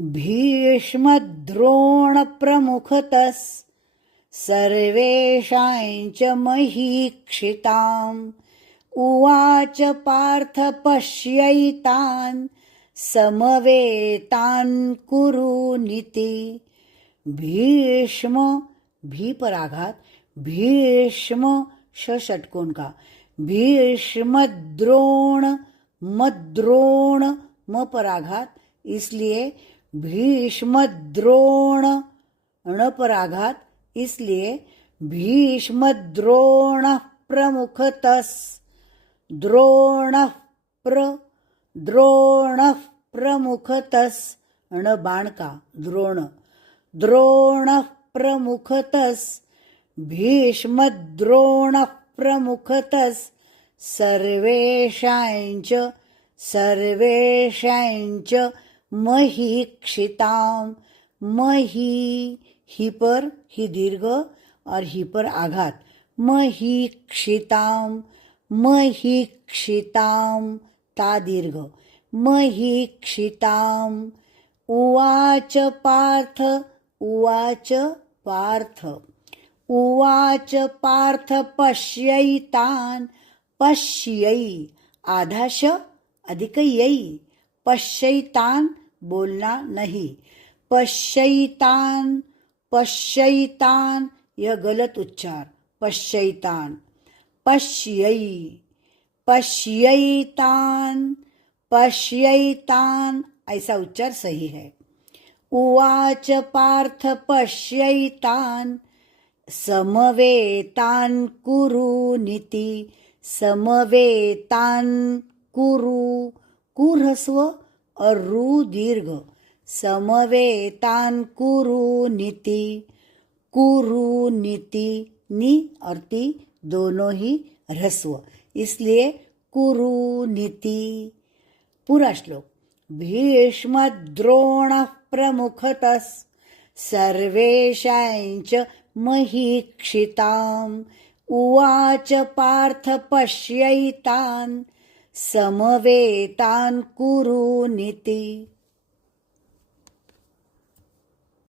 भीष्मद्रोणप्रमुखतः सर्वेषाञ्च महीक्षिताम् उवाच पार्थ पश्यैतान् समवेतान् कुरूनिति। भीष्म भी पर आघात, भीष्म श षटकोण का, भीष्म द्रोण मद्रोण म पर आघात, इसलिए भीष्म द्रोण ण पर आघात, इसलिए भीष्म द्रोण प्रमुखतस् द्रोण प्रमुखतस् ण बाण का द्रोण द्रोण प्रमुखतस् भीष्म द्रोण प्रमुखतस् सर्वेषाञ्च महीक्षिताम् मही ही पर ही दीर्घ और ही पर आघात महीक्षिताम् ता दीर्घ महीक्षिताम् उवाच पार्थ पश्यैतान् पश्यै आधा श अधिक यै पश्यैतान् बोलना नहीं पश्यैतान यह गलत उच्चार पश्यैतान ऐसा उच्चार सही है। उवाच पार्थ पश्यैतान समवेतान कुरूनिति समवेतान कुरु कुर्हस्व और रु दीर्घ समवेतान कुरूनिति नि और ति दोनों ही ह्रस्व, इसलिए कुरूनिति। पूरा श्लोक भीष्म द्रोण प्रमुखतः सर्वेषाञ्च महीक्षिताम् उवाच पार्थ पश्यैतान् समवेतान् कुरूनिति।